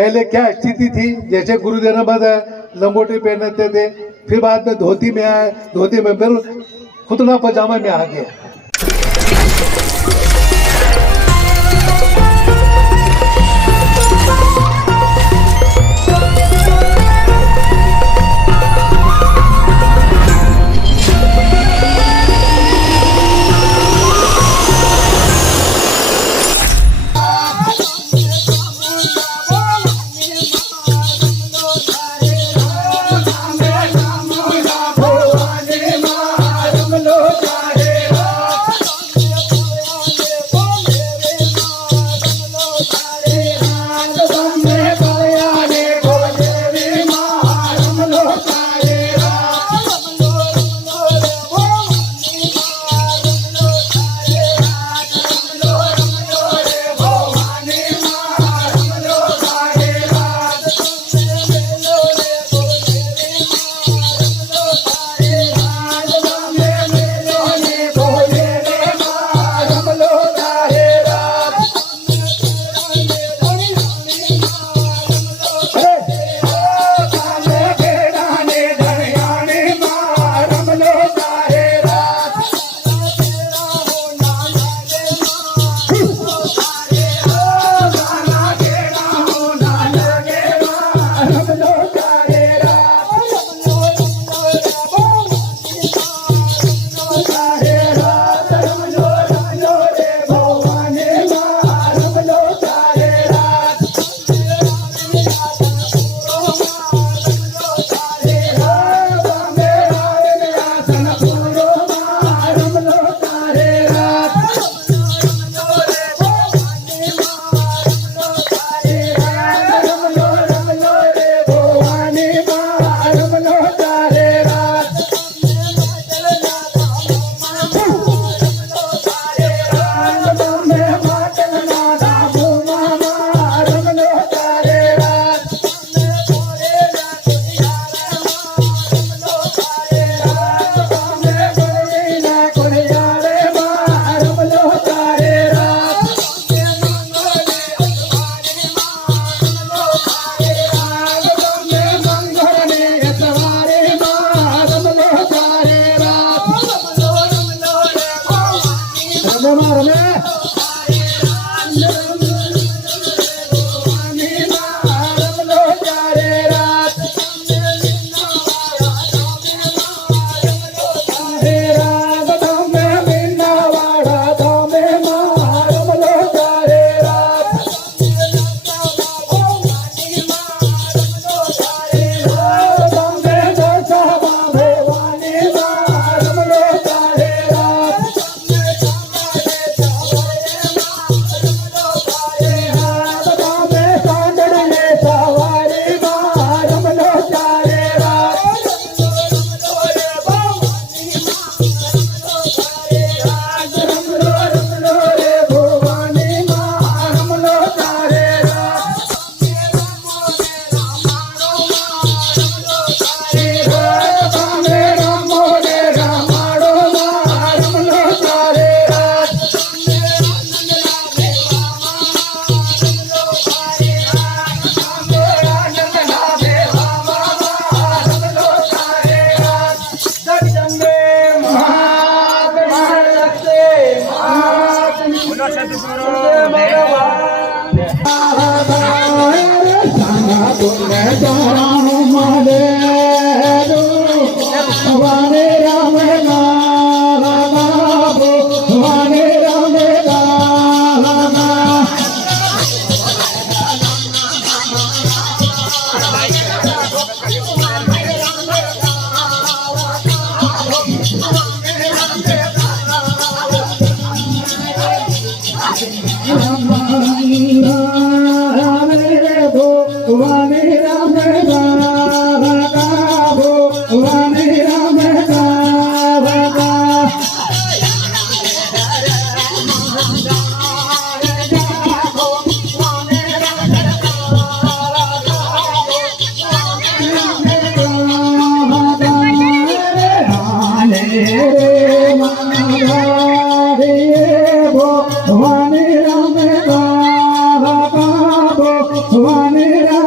पहले क्या स्थिति थी, जैसे गुरुदेव ने बताया लंगोटी पहनते थे, फिर बाद में धोती में आए, धोती में फिर खुदना पजामा में आ गए। Hare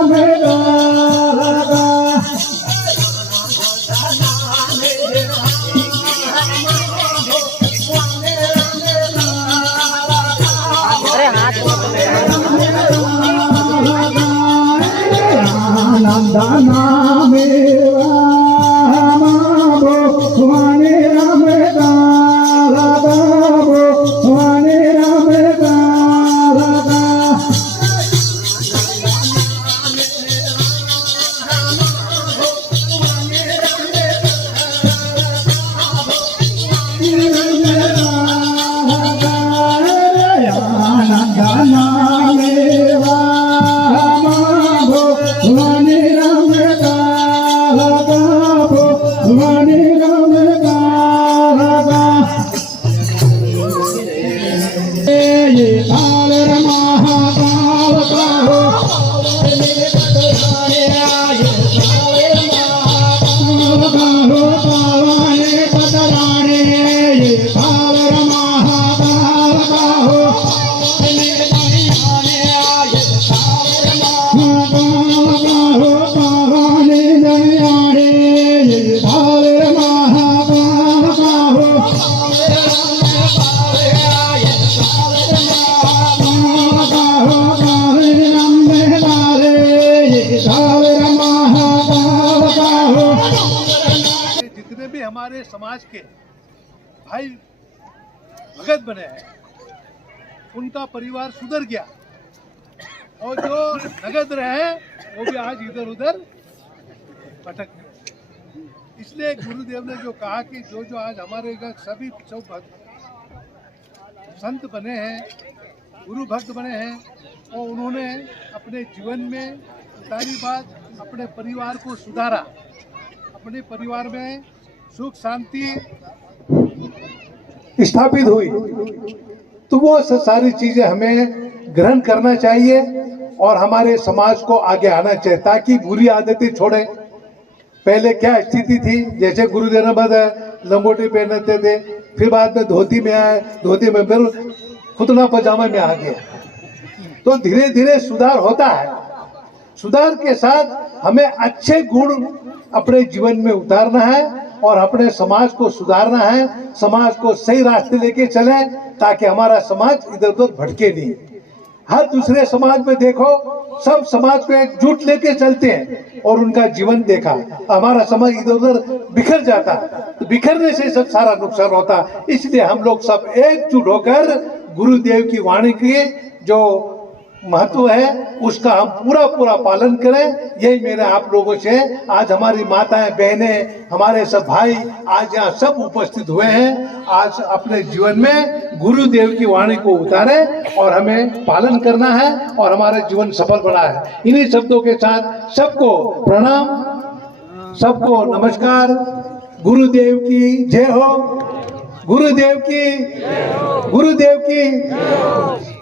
गाना मेवा भवानी राम का भवानी राम का ये काल महाकाल का हो जितने भी हमारे समाज के भाई भगत बने हैं उनका परिवार सुधर गया और जो नगद रहे वो भी आज इधर उधर भटक गए। इसलिए गुरुदेव ने जो कहा कि जो जो आज हमारे सभी सब भक्त संत बने हैं, गुरु भक्त बने हैं और उन्होंने अपने जीवन में सारी बात अपने परिवार को सुधारा, अपने परिवार में सुख शांति स्थापित हुई, तो वो सारी चीजें हमें ग्रहण करना चाहिए और हमारे समाज को आगे आना चाहिए ताकि बुरी आदतें छोड़ें। पहले क्या स्थिति थी, जैसे गुरुदेव ने बताया लंगोटी पहनते थे, फिर बाद में धोती में आए, धोती में फिर खुतना पजामा में आ गया। तो धीरे धीरे सुधार होता है। सुधार के साथ हमें अच्छे गुण अपने जीवन में उतारना है और अपने समाज को सुधारना है, समाज को सही रास्ते लेके चले ताकि हमारा समाज इधर उधर भटके नहीं। हर दूसरे समाज में देखो, सब समाज को एकजुट लेके चलते हैं और उनका जीवन देखा, हमारा समाज इधर उधर बिखर जाता, तो बिखरने से सब सारा नुकसान होता। इसलिए हम लोग सब एकजुट होकर गुरुदेव की वाणी के जो महत्व है उसका हम पूरा पूरा पालन करें। यही मेरे आप लोगों से, आज हमारी माताएं बहनें हमारे सब भाई आज यहाँ सब उपस्थित हुए हैं, आज अपने जीवन में गुरुदेव की वाणी को उतारें और हमें पालन करना है और हमारा जीवन सफल बना है। इन्हीं शब्दों के साथ सबको प्रणाम, सबको नमस्कार। गुरुदेव की जय हो, गुरुदेव की, गुरुदेव की।